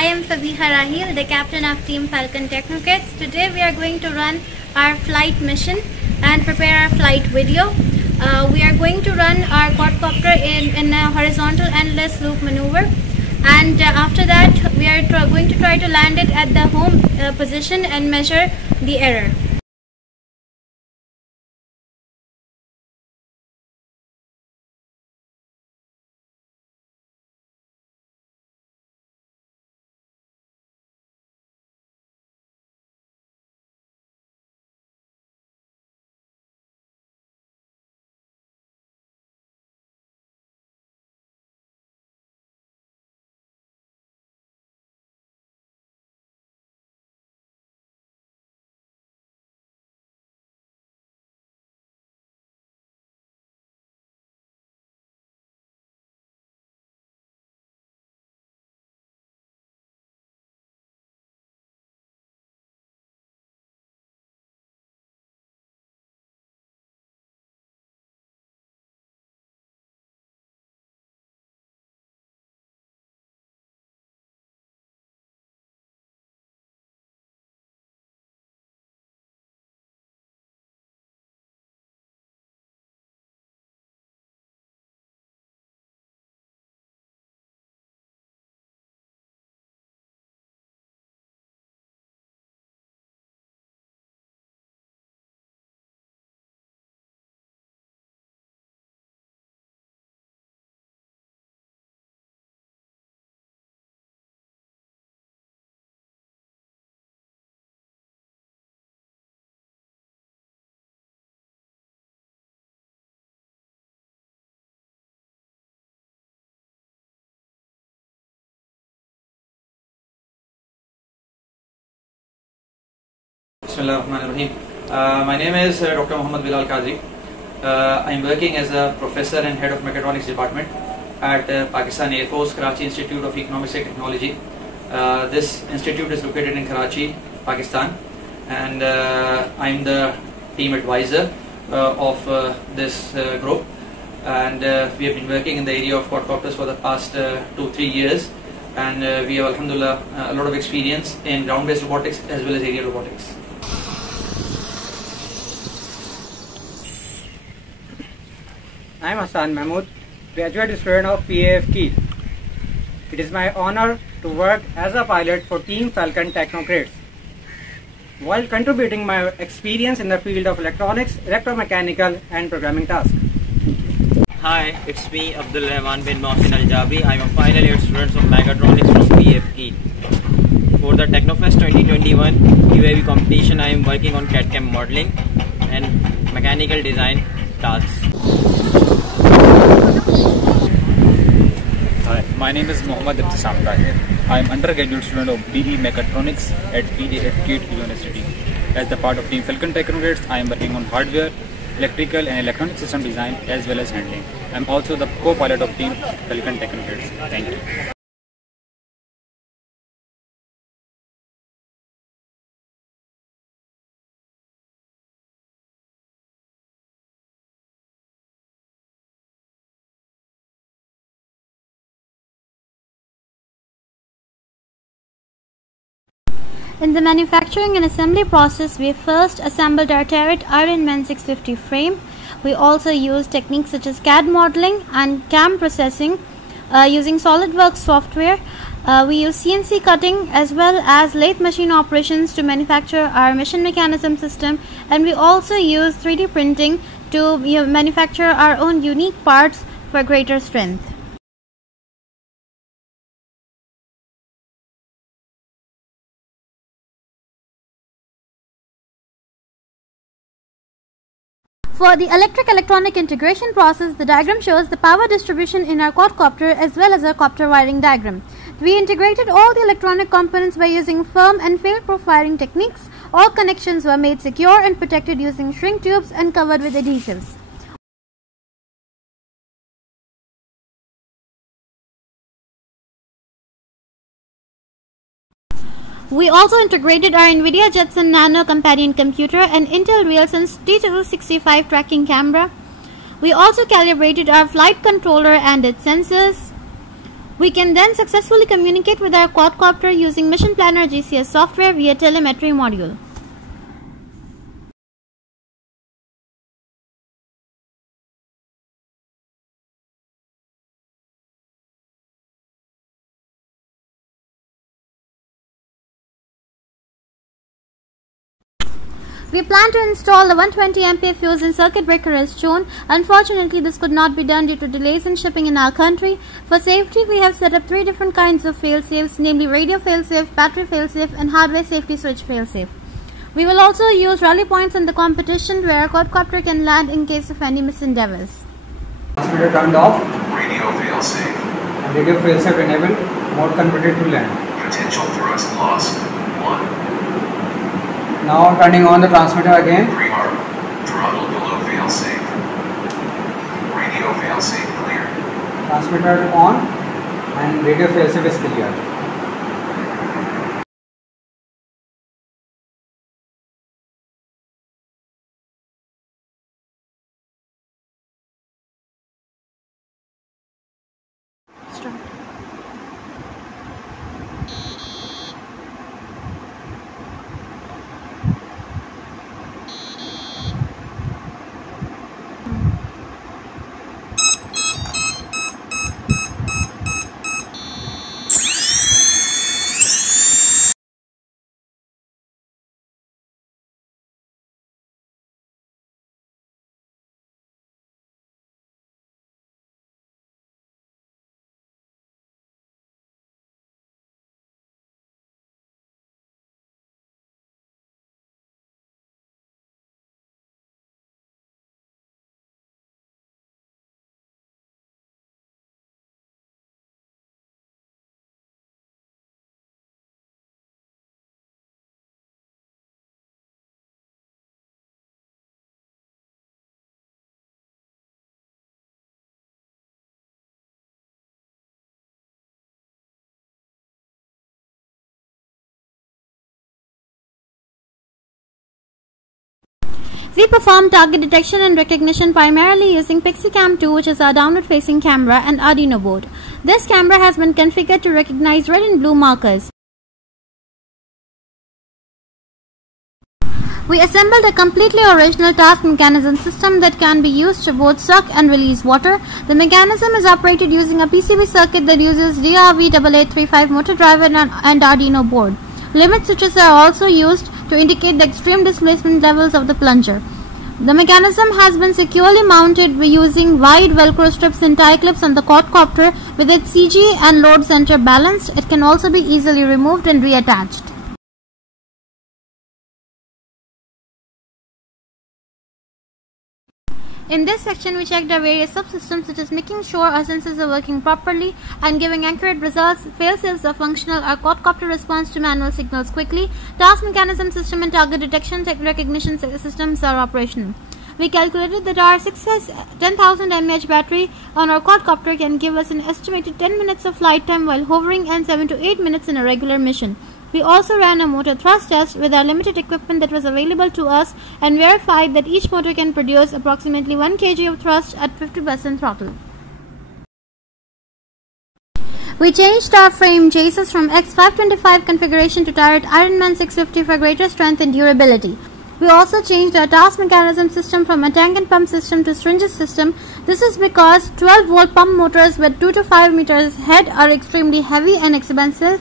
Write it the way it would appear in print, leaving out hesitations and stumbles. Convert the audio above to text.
I am Fabiha Rahil, the captain of Team Falcon Technocrats. Today we are going to run our flight mission and prepare our flight video. We are going to run our quadcopter in a horizontal endless loop maneuver, and after that we are going to try to land it at the home position and measure the error. Bismillahirrahmanirrahim. My name is Dr. Muhammad Bilal Qadri. I am working as a professor and head of mechatronics department at Pakistan Air Force Karachi Institute of Economics and Technology. This institute is located in Karachi, Pakistan, and I am the team advisor of this group, and we have been working in the area of quadcopters for the past 2-3 years, and we have, alhamdulillah, a lot of experience in ground-based robotics as well as aerial robotics. I am Hassan Mahmood, graduate student of PAF Kiel. It is my honor to work as a pilot for Team Falcon Technocrats, while contributing my experience in the field of electronics, electromechanical and programming tasks. Hi, it's me Abdul Rahman bin Mohsin Al Jabi. I am a final year student of mechatronics from PAF Kiel. For the Technofest 2021 UAV competition, I am working on CAD/CAM modeling and mechanical design tasks. Hi, my name is Mohammad Ibtisam Tahir. I am undergraduate student of BE Mechatronics at KIET University. As the part of Team Falcon Technocrats, I am working on hardware, electrical and electronic system design as well as handling. I am also the co-pilot of Team Falcon Technocrats. Thank you. In the manufacturing and assembly process, we first assembled our turret Ironman 650 frame. We also used techniques such as CAD modeling and CAM processing using SolidWorks software. We used CNC cutting as well as lathe machine operations to manufacture our mission mechanism system, and we also used 3D printing to manufacture our own unique parts for greater strength. For the electronic integration process, the diagram shows the power distribution in our quadcopter as well as our copter wiring diagram. We integrated all the electronic components by using firm and fail-proof wiring techniques. All connections were made secure and protected using shrink tubes and covered with adhesives. We also integrated our NVIDIA Jetson Nano companion computer and Intel RealSense T265 tracking camera. We also calibrated our flight controller and its sensors. We can then successfully communicate with our quadcopter using Mission Planner GCS software via telemetry module. We plan to install the 120 ampere fuse in circuit breaker as shown. Unfortunately, this could not be done due to delays in shipping in our country. For safety, we have set up 3 different kinds of failsafes, namely radio failsafe, battery failsafe, and hardware safety switch failsafe. We will also use rally points in the competition where a quadcopter can land in case of any misendeavors. Transmitter turned off. Radio failsafe. And radio failsafe enabled. Mode converted to land. Potential thrust loss 1. Now turning on the transmitter again. Pre-arm. Throttle below failsafe. Radio failsafe clear. Transmitter on and radio failsafe is clear. We perform target detection and recognition primarily using PixieCam 2, which is our downward-facing camera, and Arduino board. This camera has been configured to recognize red and blue markers. We assembled a completely original task mechanism system that can be used to both suck and release water. The mechanism is operated using a PCB circuit that uses DRV8835 motor driver and Arduino board. Limit switches are also used to indicate the extreme displacement levels of the plunger. The mechanism has been securely mounted using wide velcro strips and tie clips on the quadcopter. With its CG and load center balanced, it can also be easily removed and reattached. In this section, we checked our various subsystems such as making sure our sensors are working properly and giving accurate results. Failsafes are functional. Our quadcopter responds to manual signals quickly. Task mechanism system and target detection recognition systems are operational. We calculated that our 10,000 mAh battery on our quadcopter can give us an estimated 10 minutes of flight time while hovering and 7 to 8 minutes in a regular mission. We also ran a motor thrust test with our limited equipment that was available to us and verified that each motor can produce approximately 1 kg of thrust at 50% throttle. We changed our frame chassis from X525 configuration to Turret Ironman 650 for greater strength and durability. We also changed our task mechanism system from a tank and pump system to stringent system. This is because 12-volt pump motors with 2 to 5 meters head are extremely heavy and expensive.